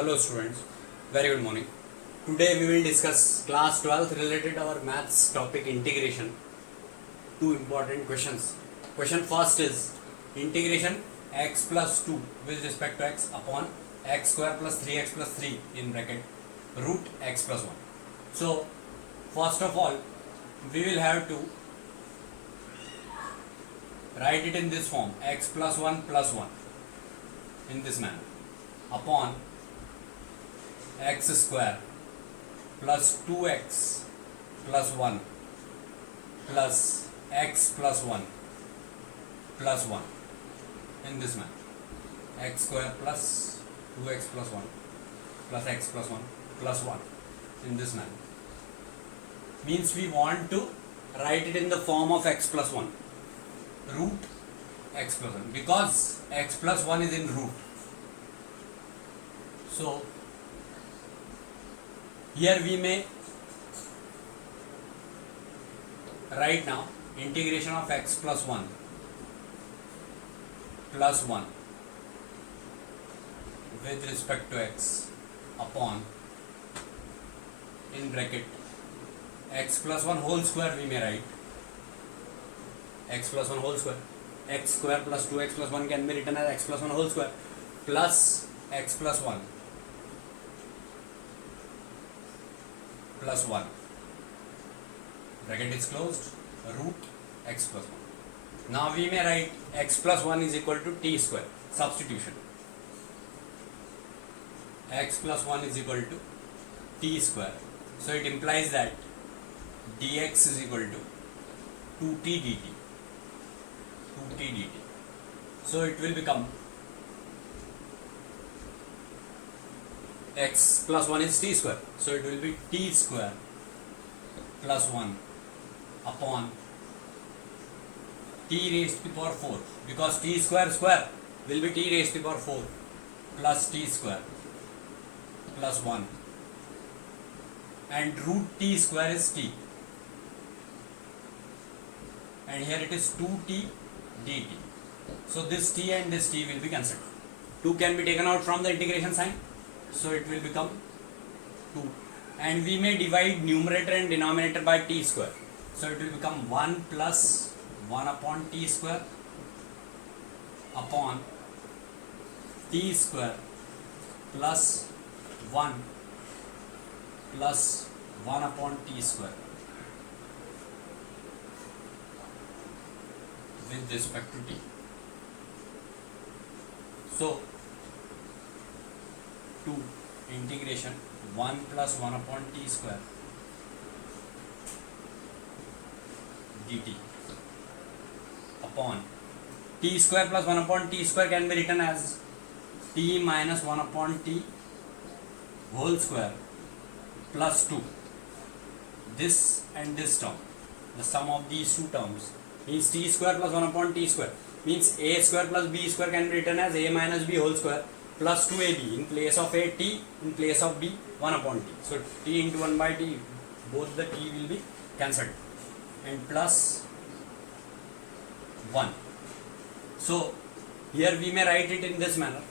Hello students, very good morning. Today we will discuss class 12th related to our maths topic integration. Two important questions. Question first is integration x plus 2 with respect to x upon x square plus 3x plus 3 in bracket root x plus 1. So first of all we will have to write it in this form x plus 1 plus 1 in this manner upon x square plus 2x plus 1 plus x plus 1 plus 1 in this manner x square plus 2x plus 1 plus x plus 1 plus 1 in this manner means we want to write it in the form of x plus 1 root x plus 1 because x plus 1 is in root. So here we may write now integration of x plus 1 plus 1 with respect to x upon in bracket x plus 1 whole square we may write x plus 1 whole square, x square plus 2x plus 1 can be written as x plus 1 whole square plus x plus 1 plus 1 bracket is closed root x plus 1. Now we may write x plus 1 is equal to t square, substitution x plus 1 is equal to t square, so it implies that dx is equal to 2t dt, 2t dt, so it will become x plus 1 is t square, so it will be t square plus 1 upon t raised to the power 4 because t square square will be t raised to the power 4 plus t square plus 1 and root t square is t and here it is 2t dt, so this t and this t will be cancelled, 2 can be taken out from the integration sign, so it will become 2 and we may divide numerator and denominator by t square, so it will become 1 plus 1 upon t square upon t square plus 1 plus 1 upon t square with respect to t. So 2 integration 1 plus 1 upon t square dt upon t square plus 1 upon t square can be written as t minus 1 upon t whole square plus 2. This and this term, the sum of these two terms means t square plus 1 upon t square means a square plus b square can be written as a minus b whole square plus 2ab, in place of a t, in place of b 1 upon t, so t into 1 by t, both the t will be cancelled and plus 1. So here we may write it in this manner,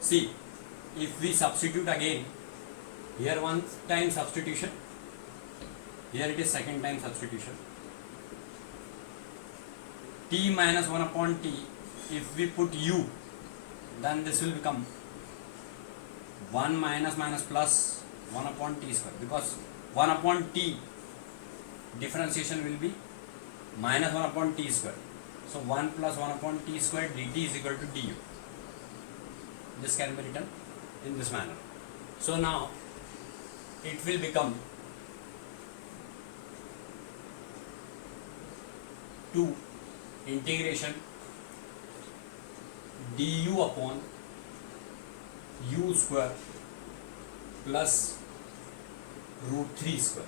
see if we substitute again, here one time substitution, here it is second time substitution, t minus 1 upon t, if we put u then this will become 1 minus minus plus 1 upon t square because 1 upon t differentiation will be minus 1 upon t square, so 1 plus 1 upon t square dt is equal to du. This can be written in this manner. So now it will become 2 integration du upon u square plus root 3 square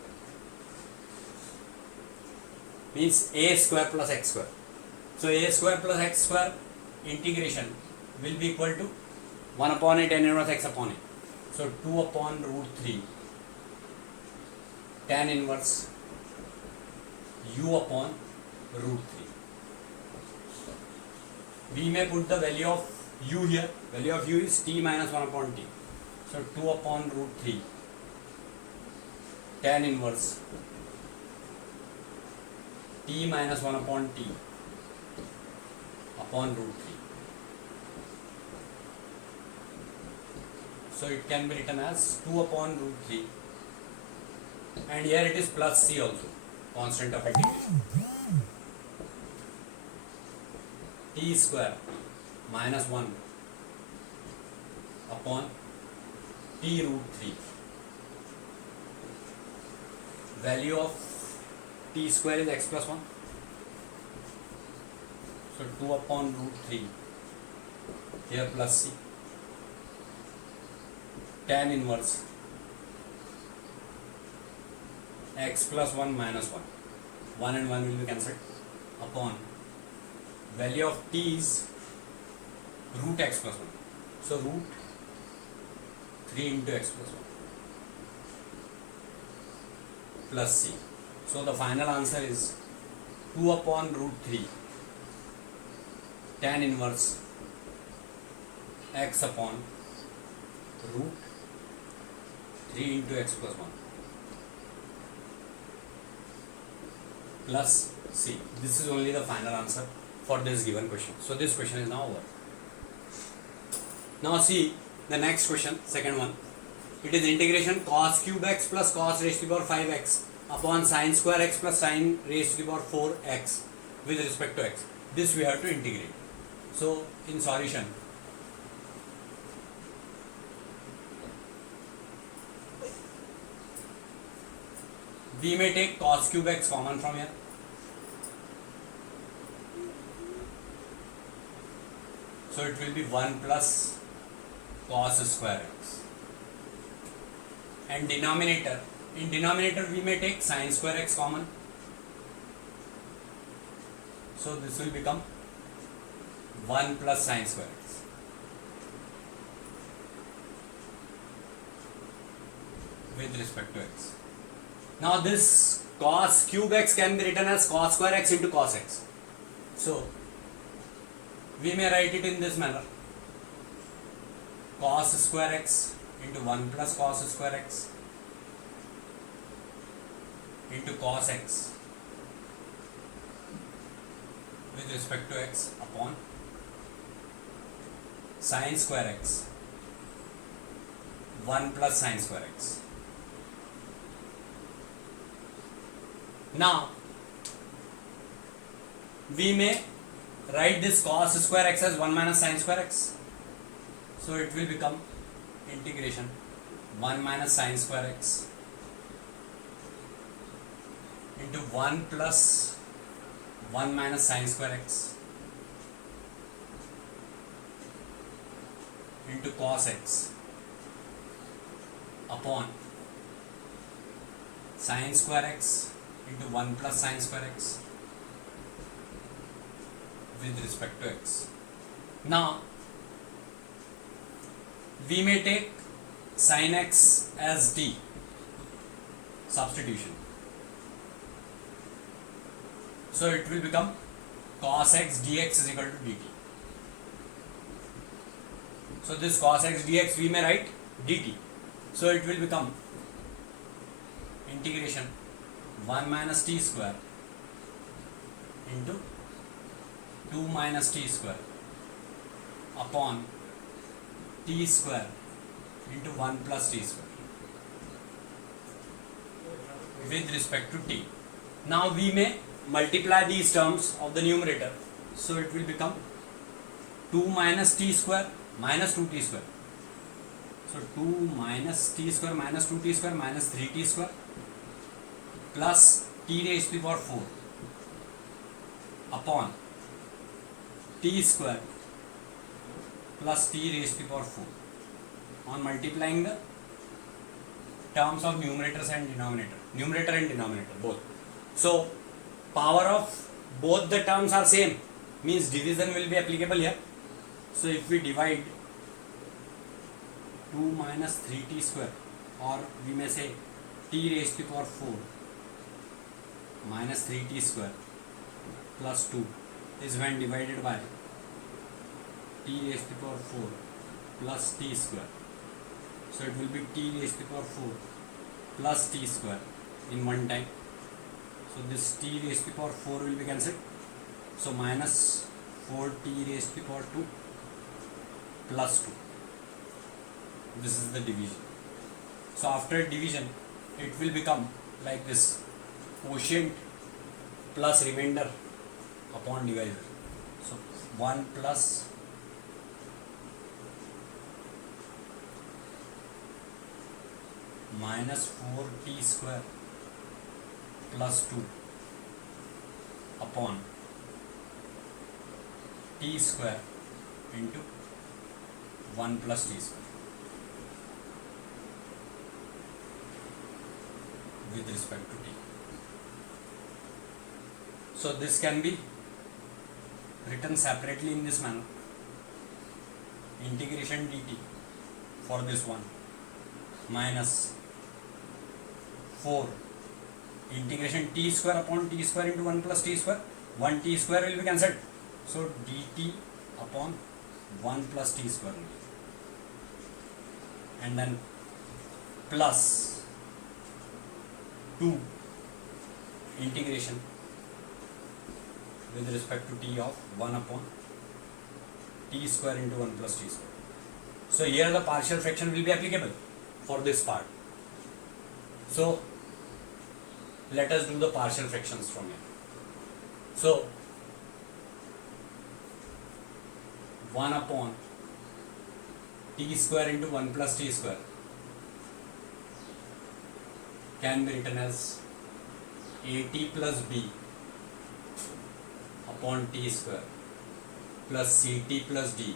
means a square plus x square. So a square plus x square integration will be equal to 1 upon a tan inverse x upon a, so 2 upon root 3 tan inverse u upon root 3. we may put the value of u here. Value of u is t minus 1 upon t. So 2 upon root 3 tan inverse t minus 1 upon t upon root 3. So it can be written as 2 upon root 3, and here it is plus c also, constant of integration. T square minus 1 upon t root 3. Value of t square is x plus 1. So 2 upon root 3, here plus c, tan inverse x plus 1 minus 1. 1 and 1 will be cancelled upon value of t is root x plus 1. So root 3 into x plus 1 plus c. So the final answer is 2 upon root 3 tan inverse x upon root 3 into x plus 1 plus c. This is only the final answer for this given question. So this question is now over. Now see the next question, second one. It is integration cos cube x plus cos raised to the power 5x upon sin square x plus sin raised to the power 4x with respect to x. This we have to integrate. So in solution, we may take cos cube x common from here. So it will be 1 plus cos square x. And denominator, in denominator we may take sin square x common. So this will become 1 plus sin square x. With respect to x. Now this cos cube x can be written as cos square x into cos x. So we may write it in this manner: cos square x into 1 plus cos square x into cos x with respect to x upon sin square x 1 plus sin square x. Now we may write this cos square x as 1 minus sin square x. So it will become integration 1 minus sin square x into 1 plus 1 minus sin square x into cos x upon sin square x into 1 plus sin square x with respect to x. Now we may take sin x as d, substitution. So it will become cos x dx is equal to dt. So this cos x dx we may write dt. So it will become integration 1 minus t square into 2 minus t square upon t square into 1 plus t square with respect to t. Now we may multiply these terms of the numerator. So it will become 2 minus t square minus 2t square. So 2 minus t square minus 2t square minus 3t square plus t raised to the power 4 upon t square plus t raised to the power 4 on multiplying the terms of numerators and numerator and denominator both. So power of both the terms are same, means division will be applicable here. So if we divide 2 minus 3t square, or we may say t raised to the power 4 minus 3t square plus 2 is when divided by t raised to the power 4 plus t square. So it will be t raised to the power 4 plus t square in one time. So this t raised to the power 4 will be cancelled. So minus 4t raised to the power 2 plus 2. This is the division. So after division, it will become like this: quotient plus remainder upon divisor. So 1 plus minus 4t square plus 2 upon t square into 1 plus t square with respect to t. So this can be written separately in this manner: integration dt for this one minus 4 integration t square upon t square into 1 plus t square. 1 t square will be cancelled, so dt upon 1 plus t square only, and then plus 2 integration with respect to t of 1 upon t square into 1 plus t square. So here the partial fraction will be applicable for this part. So let us do the partial fractions from here. So 1 upon t square into 1 plus t square can be written as at plus b upon t square plus ct plus d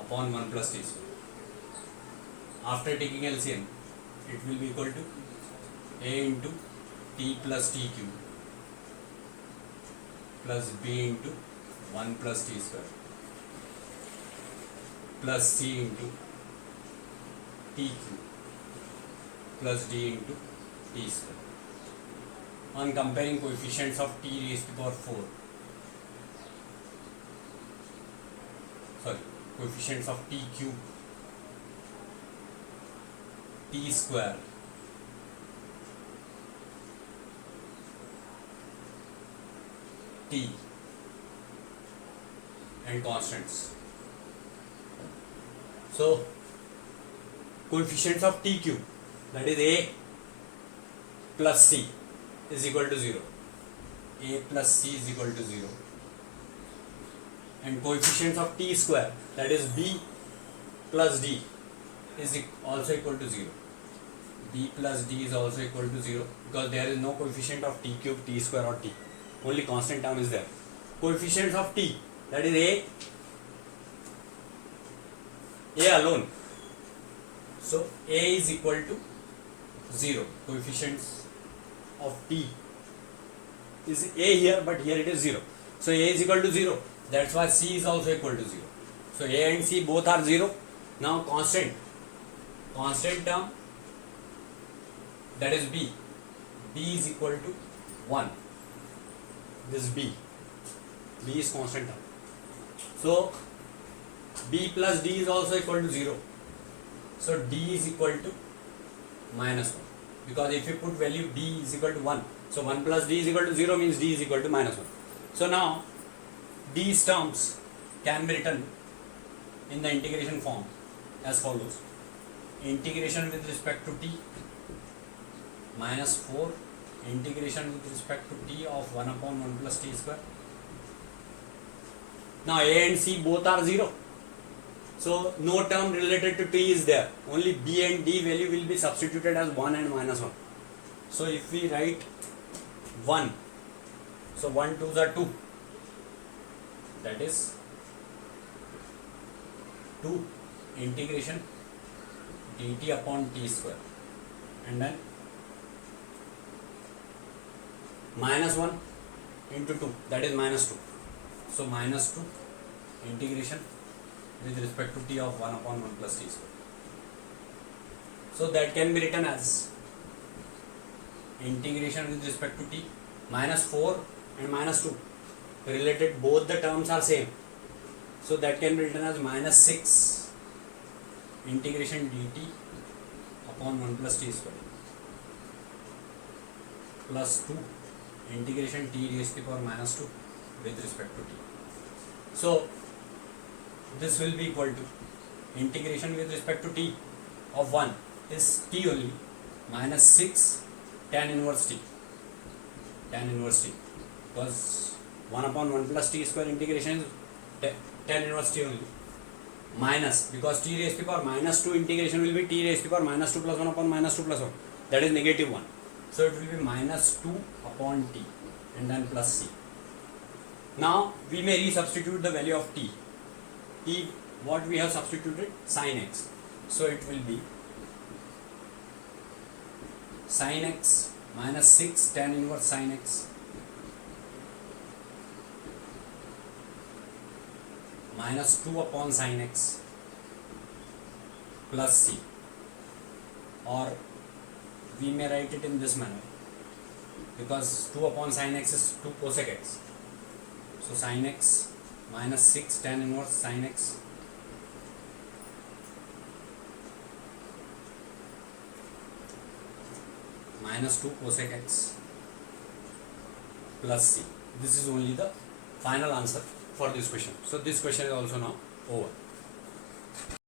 upon 1 plus t square. After taking LCM, it will be equal to a into t plus t cube plus b into 1 plus t square plus c into t cube plus d into t square. On comparing coefficients of t raised to the power 4, coefficients of t cube, t square, t, and constants. So coefficients of t cube, that is a plus c, is equal to 0. A plus c is equal to 0. And coefficients of t square, that is b plus d, is also equal to 0. B plus d is also equal to 0 because there is no coefficient of t cube, t square or t. Only constant term is there. Coefficients of t, that is a alone. So a is equal to 0. Coefficients of t is a here, but here it is 0. So a is equal to 0. That's why c is also equal to 0. So a and c both are 0. Now constant term, that is b. b is equal to 1. This b is constant term. So b plus d is also equal to 0. So d is equal to minus 1. Because if you put value d is equal to 1, so 1 plus d is equal to 0 means d is equal to minus 1. So now these terms can be written in the integration form as follows: integration with respect to t minus 4 integration with respect to t of 1 upon 1 plus t square. Now a and c both are 0, so no term related to t is there. Only b and d value will be substituted as 1 and minus 1. So if we write 1, so 1 2s are 2, that is 2 integration dt upon t square, and then minus 1 into 2, that is minus 2. So minus 2 integration with respect to t of 1 upon 1 plus t square. So that can be written as integration with respect to t minus 4 and minus 2. related, both the terms are same, so that can be written as minus 6 integration dt upon 1 plus t square plus 2 integration t raised to the power minus 2 with respect to t. So this will be equal to integration with respect to t of 1 is t only, minus 6 tan inverse t, because 1 upon 1 plus t square integration is tan inverse t only, minus, because t raised to the power minus 2 integration will be t raised to the power minus 2 plus 1 upon minus 2 plus 1, that is negative 1, so it will be minus 2 upon t and then plus c. Now we may resubstitute the value of t. What we have substituted? Sin x, so it will be sin x minus 6 tan inverse sin x minus 2 upon sin x plus c, or we may write it in this manner, because 2 upon sin x is 2 cosec x, so sin x minus 6 tan inverse sin x minus 2 cosec x plus c. This is only the final answer for this question. So this question is also now over.